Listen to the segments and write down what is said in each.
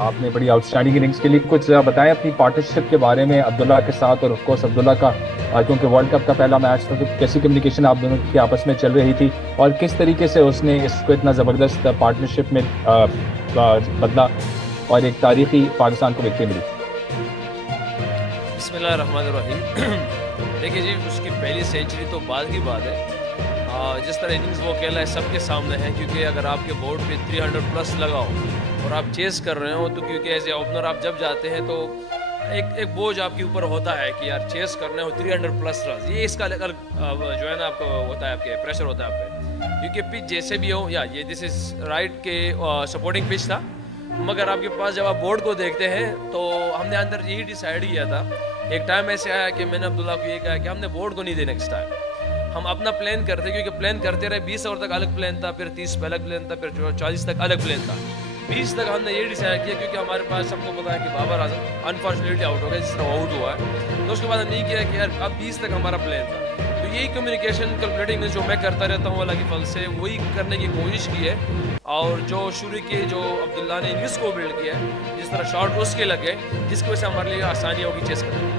आपने बड़ी outstanding innings के लिए कुछ बताएं अपनी पार्टनरशिप के बारे में अब्दुल्ला के साथ, और ऑफ कोर्स अब्दुल्ला का क्योंकि वर्ल्ड कप का पहला मैच था, तो कैसी कम्युनिकेशन आप दोनों की आपस में चल रही थी और किस तरीके से उसने इसको इतना ज़बरदस्त पार्टनरशिप में बदला और एक तारीखी पाकिस्तान को विक्ट्री मिली। बिस्मिल्लाहिर्रहमानिर्रहीम। देखिए जी, उसकी पहली सेंचुरी तो बाद की बात है। जिस तरह इनिंग्स वो खेला है सबके सामने है, क्योंकि अगर आपके बोर्ड पे 300 प्लस लगा हो और आप चेस कर रहे हो, तो क्योंकि एज ए ओपनर आप जब जाते हैं तो एक बोझ आपके ऊपर होता है कि यार चेस करने हो 300 प्लस रन, ये इसका अलग जो है ना आपको होता है, आपके प्रेशर होता है आप पे, क्योंकि पिच जैसे भी हो, या ये दिस इज राइट के सपोर्टिंग पिच था, मगर आपके पास जब आप बोर्ड को देखते हैं तो हमने अंदर यही डिसाइड किया था। एक टाइम ऐसे आया कि मैंने अब्दुल्ला को ये कहा कि हमने बोर्ड को नहीं देना नेक्स्ट टाइम, हम अपना प्लान करते, क्योंकि प्लान करते रहे 20 ओवर तक अलग प्लान था, फिर 30 पे अलग प्लान था, फिर 40 तक अलग प्लान था, 20 तक हमने ये डिसाइड किया, क्योंकि हमारे पास सबको पता है कि बाबर आजम अनफॉर्चुनेटली आउट हो गया, जिस तरह आउट हुआ है, तो उसके बाद हमने ये किया कि यार अब 20 तक हमारा प्लान था। तो यही कम्युनिकेशन कैलकुलेटिंग जो मैं करता रहता हूँ अल्लाह के फल से, वही करने की कोशिश की है। और जो शुरू के जो अब्दुल्ला ने इनिंग्स को बिल्ड किया है, जिस तरह शॉट उसके लगे, जिसकी वजह से हमारे लिए आसानी होगी चेस करने में।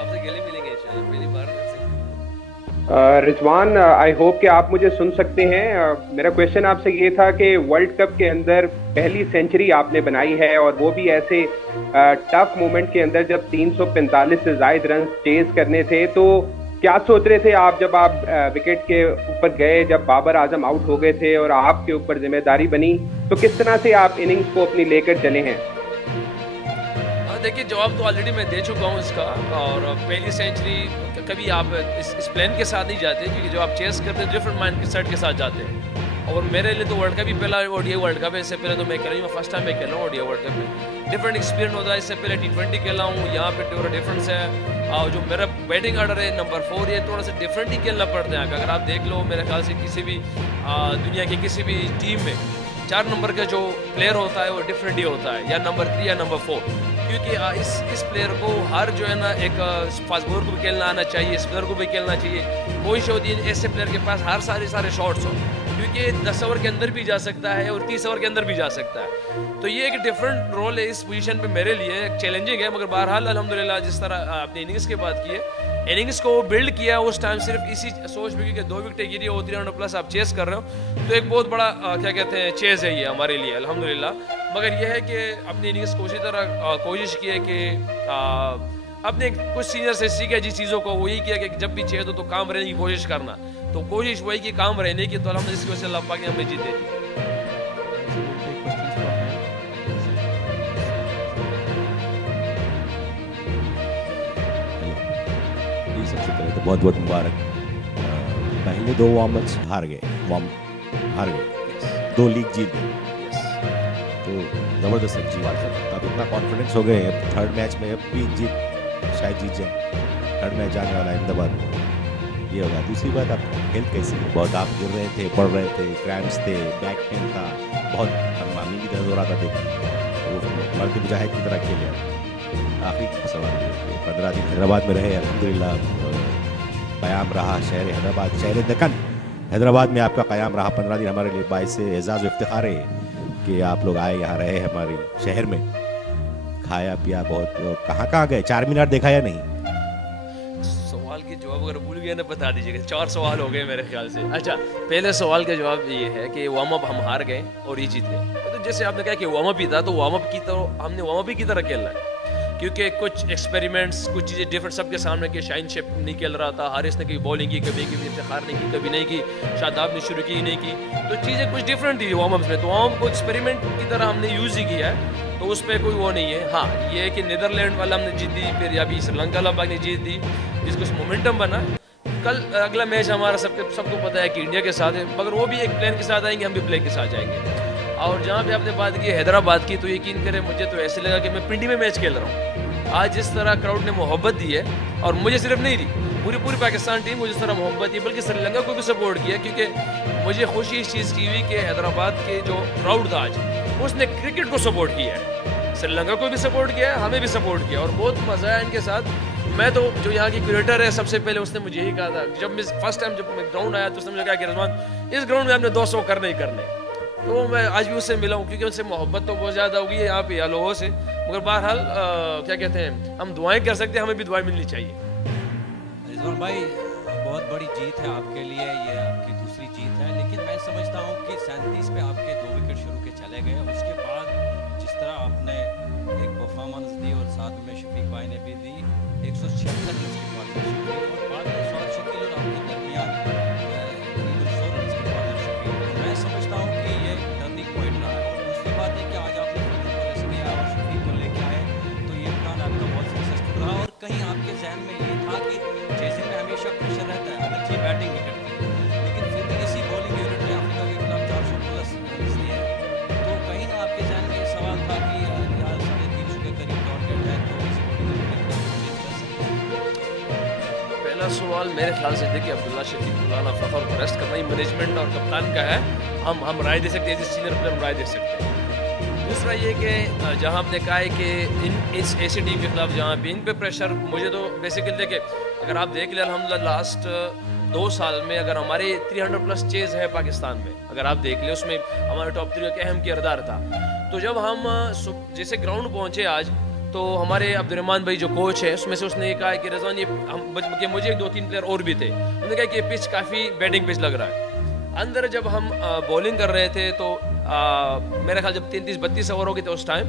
आपसे गले मिलेंगे इंशाल्लाह पहली बार से। रिजवान, आई होप कि आप मुझे सुन सकते हैं। मेरा क्वेश्चन आपसे ये था कि वर्ल्ड कप के अंदर पहली सेंचुरी आपने बनाई है, और वो भी ऐसे टफ मोमेंट के अंदर जब 345 से ज़ायद रन चेज करने थे, तो क्या सोच रहे थे आप जब आप विकेट के ऊपर गए, जब बाबर आजम आउट हो गए थे और आपके ऊपर जिम्मेदारी बनी, तो किस तरह से आप इनिंग्स को अपनी लेकर चले हैं? देखिए, जवाब तो ऑलरेडी मैं दे चुका हूँ इसका। और पहली सेंचुरी कभी आप इस प्लान के साथ नहीं जाते, क्योंकि जब आप चेस करते हैं डिफरेंट माइंड सेट के साथ जाते हैं। और मेरे लिए तो वर्ल्ड कप ही पहला ओडीआई वर्ल्ड कप है। इससे पहले तो मैं खेला हूँ, फर्स्ट टाइम मैं खेल रहा हूँ ओडीआई वर्ल्ड कप में। डिफरेंट एक्सपीरियंस होता है। इससे पहले T20 खेला हूँ, यहाँ पे थोड़ा डिफरेंस है। और जो मेरा बैटिंग ऑर्डर है नंबर 4, ये थोड़ा सा डिफरेंट ही खेलना पड़ता है। अगर आप देख लो, मेरे ख्याल से किसी भी दुनिया की किसी भी टीम में 4 नंबर का जो प्लेयर होता है वो डिफरेंट ही होता है, या नंबर 3 या नंबर 4, क्योंकि इस प्लेयर को हर जो है ना एक फास्ट बॉलर को भी खेलना आना चाहिए, स्पिनर को भी खेलना चाहिए। कोई होती है ऐसे प्लेयर के पास हर सारे शॉट्स हो, क्योंकि 10 ओवर के अंदर भी जा सकता है और 30 ओवर के अंदर भी जा सकता है। तो ये एक डिफरेंट रोल है इस पोजीशन पे मेरे लिए, चैलेंजिंग है। मगर बहरहाल अल्हम्दुलिल्लाह, जिस तरह आपने इनिंग्स की बात की है, इनिंग्स को बिल्ड किया उस टाइम सिर्फ इसी सोच में, क्योंकि 2 विकेटें गिरी हो, 300 प्लस आप चेस कर रहे हो, तो एक बहुत बड़ा क्या कहते हैं चेज है ये हमारे लिए अल्हम्दुलिल्लाह। मगर यह है कि अपनी इनिंग्स को उसी तरह कोशिश की है कि अपने कुछ सीनियर से सीखे जिस चीज़ों को, वही किया कि जब भी चाहिए तो काम रहने की कोशिश करना। तो कोशिश वही की काम रहने की, तो अल्हम्दुलिल्लाह इसकी वजह से अल्लाह पाक ने हमें जीत दे दी। जी, सबसे पहले तो बहुत बहुत मुबारक। पहले 2 वार्म-अप्स हार गए, 2 लीग जीत गए, तो ज़बरदस्त एक जीत। अब इतना कॉन्फिडेंस हो गए, अब थर्ड मैच में अब भी शायद जीत जाए। थर्ड मैच जाने वाला है अहमदाबाद में, ये होगा। दूसरी बात, आप हेल्थ कैसी है? बहुत आप गिर रहे थे, पड़ रहे थे, क्रैम्प्स थे, बैक पेन था, बहुत हमामी भी दर्द हो रहा था, देखिए वो मर्द मुजाहिद की तरह खेले। आखिरी सवाल ये, 15 दिन हैदराबाद में रहे, अल्हम्दुलिल्लाह क़याम रहा शहर हैदराबाद, शहर दक्कन हैदराबाद में आपका क़याम रहा 15 दिन। हमारे लिए बाइस एज़ाज़ इफ्तिखार है कि आप लोग आए, यहाँ रहे हमारे शहर में, खाया पिया बहुत। कहाँ गए? 4 मीनार देखा या नहीं? सवाल के जवाब अगर भूल गए ना बता दीजिएगा। 4 सवाल हो गए मेरे ख्याल से। अच्छा, पहले सवाल का जवाब ये है कि वार्म अप हम हार गए और ये जीत गए। तो जैसे आपने कहा कि वार्म अप ही था, तो वार्म अप की तरह हमने वार्म अप ही की तरह खेलना है, क्योंकि कुछ एक्सपेरिमेंट्स, कुछ चीज़ें डिफरेंट सबके सामने कि शाइन शेप नहीं खेल रहा था, हारिस ने कभी बॉलिंग की, कभी इफ्तिखार ने की, कभी नहीं की, शादाब ने शुरू की नहीं की, तो चीज़ें कुछ डिफरेंट थी वार्म अप्स में। तो वार्म अप को एक्सपेरिमेंट की तरह हमने यूज़ ही किया है, तो उस पर कोई वो नहीं है। हाँ, ये है कि नीदरलैंड वाला हमने जीत दी, फिर अभी श्रीलंका वाला ने जीत दी, जिसको मोमेंटम बना। कल अगला मैच हमारा सबको पता है कि इंडिया के साथ है, मगर वो भी एक प्लान के साथ आएंगे, हम भी प्लान के साथ जाएंगे। और जहाँ पे आपने बात की हैदराबाद की, तो यकीन करें मुझे तो ऐसे लगा कि मैं पिंडी में मैच खेल रहा हूँ। आज जिस तरह क्राउड ने मोहब्बत दी है, और मुझे सिर्फ नहीं दी, पूरी पाकिस्तान टीम को जिस तरह मोहब्बत दी, बल्कि श्रीलंका को भी सपोर्ट किया, क्योंकि मुझे खुशी इस चीज़ की हुई कि हैदराबाद के जो क्राउड था आज, उसने क्रिकेट को सपोर्ट किया है। श्रीलंका को भी सपोर्ट किया, हमें भी सपोर्ट किया, और बहुत मज़ा आया इनके साथ। मैं तो जो यहाँ की क्रिएटर है, सबसे पहले उसने मुझे यही कहा था, जब मैं फर्स्ट टाइम जब मैं ग्राउंड आया तो उसने मुझे कहा कि रिजवान, इस ग्राउंड में आपने 200 करने ही करने। तो मैं आज भी उससे मिला हूँ, क्योंकि उससे मोहब्बत तो बहुत ज़्यादा होगी यहाँ पे लोगों से, मगर बहरहाल क्या कहते हैं, हम दुआएं कर सकते हैं, हमें भी दुआएं मिलनी चाहिए। रिजवान भाई, बहुत बड़ी जीत है आपके लिए, ये आपकी दूसरी जीत है, लेकिन मैं समझता हूँ कि 37 पे आपके 2 विकेट शुरू के चले गए, उसके बाद जिस तरह आपने एक परफॉर्मेंस दी और साथ में शफीक भाई ने भी दी, 176 रन की पार्टनरशिप की, और बाद में शौर्य शकील और आपके दरमियान 100 रन की पार्टनरशिप की। तो मैं समझता हूँ कि ये टर्निंग पॉइंट रहा है। और दूसरी बात है कि आज आपने फतेह को रेस्ट किया और शफीक को लेके आए, तो ये प्लान आपका बहुत सक्सेसफुल रहा। और कहीं आपके जहन में ये था कि जैसे में हमेशा प्रेशर रहता है, अगर ये बैटिंग विकेट थी, लेकिन फिर भी इसी बॉलिंग यूनिट ने अफ्रीका के खिलाफ 400 प्लस रन दिए, तो कहीं ना आपके जहन में ये सवाल था कि यार 350 के करीब टारगेट है, तो इस बॉलिंग यूनिट पहला सवाल मेरे ख्याल से देखिए, अब्दुल्ला शफीक मौलाना फ़खर को रेस्ट करना ही मैनेजमेंट और कप्तान का है, हम राय दे सकते हैं, सीनियर प्लेयर हम राय दे सकते हैं। दूसरा ये कि जहाँ आपने कहा है कि इस ऐसी टीम के खिलाफ जहाँ पे इन पे प्रेशर, मुझे तो बेसिकली देखिए, अगर आप देख लें अल्हम्दुलिल्लाह लास्ट 2 साल में अगर हमारे 300 प्लस चेज़ है पाकिस्तान में, अगर आप देख लें उसमें हमारे टॉप 3 का अहम किरदार था। तो जब हम जैसे ग्राउंड पहुँचे आज, तो हमारे अब्दुर्रहमान भाई जो कोच है, उसमें से उसने ये कहा कि रिजवान ये मुझे 2-3 प्लेयर और भी थे, उन्होंने कहा कि ये पिच काफ़ी बैटिंग पिच लग रहा है। अंदर जब हम बॉलिंग कर रहे थे तो मेरे ख्याल जब 33-32 ओवर हो गए थे उस टाइम,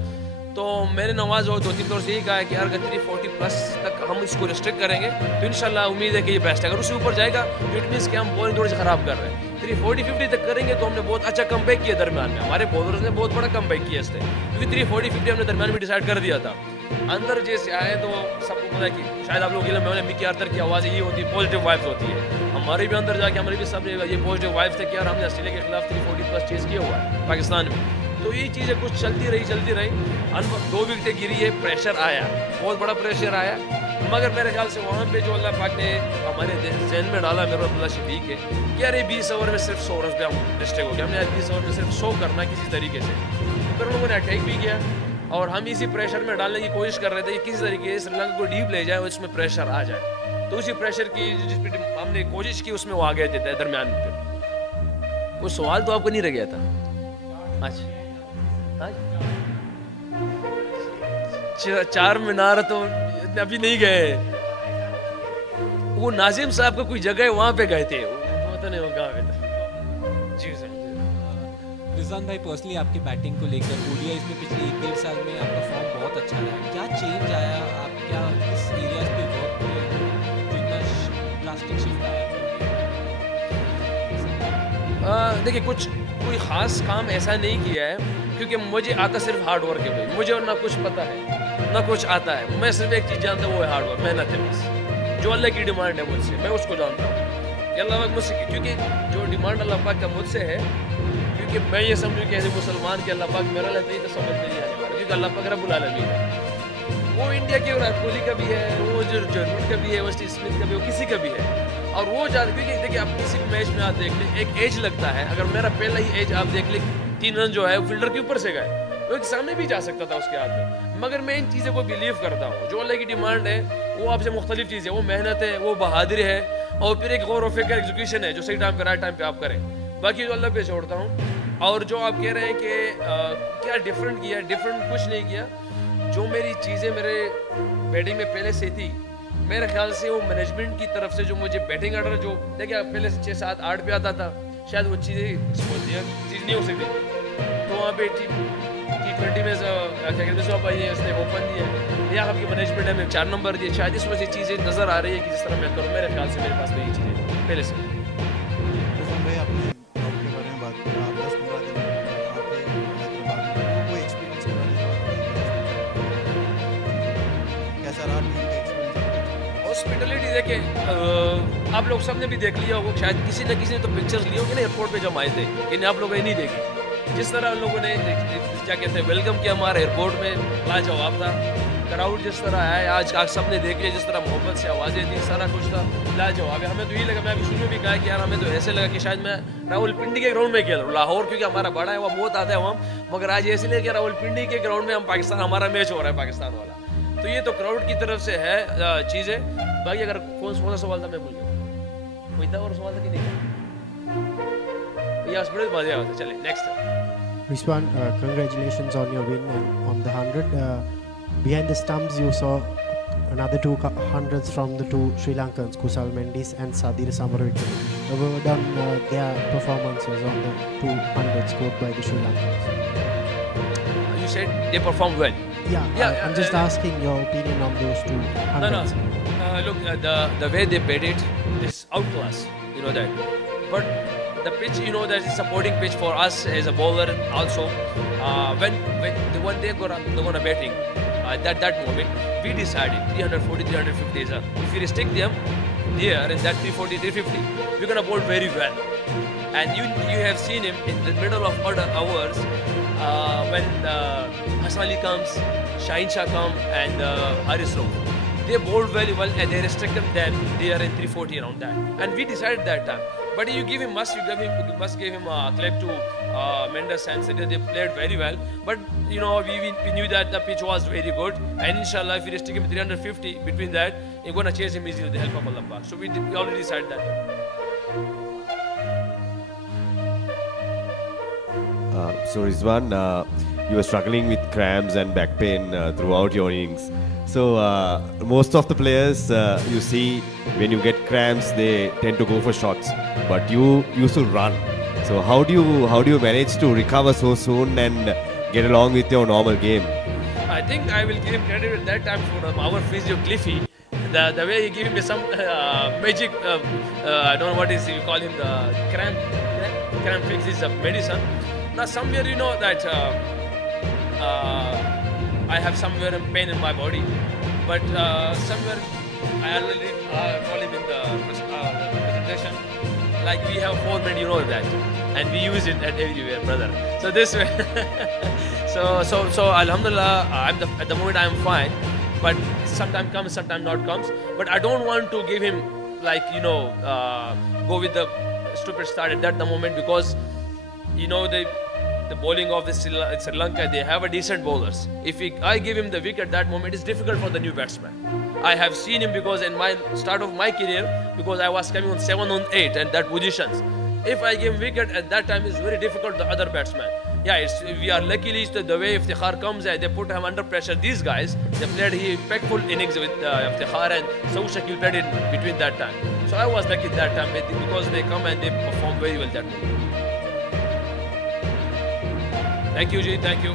तो मैंने नवाज और 2-3 प्लेयर से यही कहा है कि अगर 340 प्लस तक हम इसको रिस्ट्रिक्ट करेंगे तो इंशाल्लाह उम्मीद है कि ये बेस्ट है। अगर उससे ऊपर जाएगा तो इट मीन्स कि हम बॉलिंग थोड़ी सी ख़राब कर रहे हैं। 340-50 तक करेंगे तो हमने बहुत अच्छा कमबैक किया दरमियान में, हमारे बॉलर्स ने बहुत बड़ा कमबैक किया इसने, क्योंकि 340-50 हमने दरमियान में डिसाइड कर दिया था। अंदर जैसे आए तो सबको पता है कि शायद आप लोग मैंने मिकी आर्थर की आवाज़ ये होती है, पॉजिटिव वाइब्स होती है। हमारे भी अंदर जाके हमारे भी सब ये पॉजिटिव वाइब्स थे कि यार हमने ऑस्ट्रेलिया के खिलाफ 340 प्लस चेज़ किया हुआ है पाकिस्तान में। तो ये चीज़ें कुछ चलती रही 2 विकेटें गिरी है, प्रेशर आया, बहुत बड़ा प्रेशर आया, मगर मेरे ख्याल से वहाँ पे जो अल्लाह पाक ने हमारे जहन में डाला मेरे अब्दुल्ला शफीक है कि यार ये 20 ओवर में सिर्फ 100 रन पे हम डिस्ट्रिक्ट हो गया, हमने 20 ओवर में सिर्फ 100 करना किसी तरीके से। फिर उन लोगों ने अटैक भी किया और हम इसी प्रेशर में डालने की कोशिश कर रहे थे कि किसी तरीके से श्रीलंका को डीप ले जाए और इसमें प्रेशर आ जाए। तो उसी प्रेशर की जिस पे हमने कोशिश की उसमें वो आ गए थे दरमियान पे। कोई सवाल तो आपको नहीं रह गया था? अच्छा, चार मीनार तो अभी नहीं गए, वो नाजिम साहब का कोई जगह है वहाँ पे गए थे, पता नहीं वो कहाँ पे था। जी सर। रिजवान भाई, पर्सनली आपकी बैटिंग को लेकर ओडीआईज़ में पिछले 1-1.5 साल में आपका फॉर्म बहुत अच्छा रहा, क्या चेंज आया, आप क्या किस एरियाज पे वर्क किए जो इतना ड्रास्टिक शिफ्ट आया? देखिए, कोई ख़ास काम ऐसा नहीं किया है, क्योंकि मुझे आता सिर्फ हार्ड वर्क है भाई, मुझे और ना कुछ पता है ना कुछ आता है, मैं सिर्फ एक चीज़ जानता हूँ, वो है हार्ड वर्क, मेहनत है बस। जो अल्लाह की डिमांड है मुझसे, मैं उसको जानता हूँ कि अल्लाह पाक मुझसे, क्योंकि जो डिमांड अल्लाह पाक का मुझसे है, क्योंकि मैं ये समझूँ कि ऐसे मुसलमान के अल्लाह पाक मेरा लेते ही तो समझ नहीं आने वाला, क्योंकि अल्लाह पाक रब्बुल आलमीन है। वो इंडिया के विराट कोहली का भी है, वो जो जर्मन का भी है, वेस्ट स्मिथ का भी, वो किसी का भी है, और वो ज़्यादा, क्योंकि देखिए आप किसी भी मैच में आप देख लें, एक एज लगता है, अगर मेरा पहला ही एज आप देख लें 3 रन जो है फील्डर के ऊपर से गए, तो एक सामने भी जा सकता था उसके हाथ में, मगर मैं इन चीज़ों को बिलीव करता हूँ, जो अल्लाह की डिमांड है वो आपसे मुख्तलिफ चीज़ है, वो मेहनत है, वो बहादुरी है, और फिर एक गौर व फिक्र एग्जीक्यूशन है जो सही टाइम पे राइट टाइम पे आप करें। बाकी जो अल्लाह पे छोड़ता हूँ। और जो आप कह रहे हैं कि क्या डिफरेंट किया, डिफरेंट कुछ नहीं किया, जो मेरी चीज़ें मेरे बैटिंग में पहले से थी, मेरे ख्याल से वो मैनेजमेंट की तरफ से जो मुझे बैटिंग ऑर्डर जो देखिए पहले से 6, 7, 8 पे आता था, शायद वो चीज़ नहीं हो सकती, तो वहाँ पे T20 में क्या कहते हैं भाई उसने ओपन दिया या आपकी मैनेजमेंट है 4 नंबर दिए, शायद इस वजह से चीज़ें नज़र आ रही है कि जिस तरह मैं करूँ, मेरे ख्याल से मेरे पास में ये चीज़ें पहले से। भाई आपने जॉब के बारे में बात की, आप 10-15 दिन आपके हैदराबाद में वो एक्सपीरियंस के बारे में कैसा रहा टीम का एक्सपीरियंस? हॉस्पिटलिटी देखे आप लोग सबने भी देख लिया होगा, शायद किसी न किसी ने तो पिक्चर्स ली होगी ना एयरपोर्ट पे जब आए थे, लेकिन आप लोगों ने नहीं देखी। जिस तरह लोगों ने क्या कहते हैं वेलकम किया हमारे एयरपोर्ट में, लाजवाब था। क्राउड जिस तरह है आज सबने देख लिया, जिस तरह मोहब्बत से आवाज़ें थी, सारा कुछ था लाजवाब है। हमें तो यही लगा, मैं अभी शुरू में भी कहा कि यार हमें तो ऐसे लगा कि शायद मैं रावलपिंडी के ग्राउंड में खेल रहा हूँ। लाहौर क्योंकि हमारा बड़ा है, वह बहुत आता है वहाँ, मगर आज ऐसे नहीं कि रावलपिंडी के ग्राउंड में हम पाकिस्तान, हमारा मैच हो रहा है पाकिस्तान वाला। तो ये तो क्राउड की तरफ से है चीज़ें। बाकी अगर कौन सा सवाल था मैं भूल गया, कोई था और सवाल था कि नहीं? यस, बड़े मजे आते। चले next. Rizwan, congratulations on your win and on the 100. Behind the stumps, you saw another two hundreds from the two Sri Lankans, Kusal Mendis and Sadir Samarawickrama. They were done their performances on the 200 scored by the Sri Lankans. You said they performed well. Yeah, I'm just asking your opinion on those two hundreds. No. Look, the way they played it is outclass. You know that. But the pitch, you know, that is supporting pitch for us as a bowler also. When they gonna batting, that moment we decided 340, 350 is if we restrict them there in that 340, 350, we're gonna bowl very well. And you have seen him in the middle of other hours when Hassan Ali comes, Shaheen Shah come, and Haris Rauf. They bowled very well and they restricted them there in 340 around that. And we decided that time. But you must give him a clap to Mendes and Siddharth. They played very well. But you know, we knew that the pitch was very good. And inshallah, if we restrict him 350 between that, we're gonna chase him easily with the help of Allah Pak. So we already decided that. So Rizwan, you were struggling with cramps and back pain throughout your innings. So most of the players you see, when you get cramps, they tend to go for shots. But you used to run. So how do you manage to recover so soon and get along with your normal game? I think I will give him credit at that time for our physio Cliffy. The way he gave me some magic, I don't know what is you call him, the cramp fix is a medicine. Now somewhere you know that I have somewhere pain in my body, but somewhere I already told him in the presentation, like we have 4 men, you know that, and we use it at everywhere, brother. So this way, so Alhamdulillah, at the moment I am fine, but sometimes comes, sometimes not comes. But I don't want to give him go with the stupid start at that the moment, because you know the bowling of the Sri Lanka, they have a decent bowlers. If I give him the wicket at that moment, it's difficult for the new batsman. I have seen him because in my start of my career, because I was coming on 7 on 8 and that positions. If I give him wicket at that time, it's very difficult the other batsman. Yeah, we are luckily the way Iftikhar comes, they put him under pressure. These guys, they played impactful innings with Iftikhar and Saud Shakil played in between that time. So I was lucky that time because they come and they perform very well that moment. Thank you, Ji. Thank you.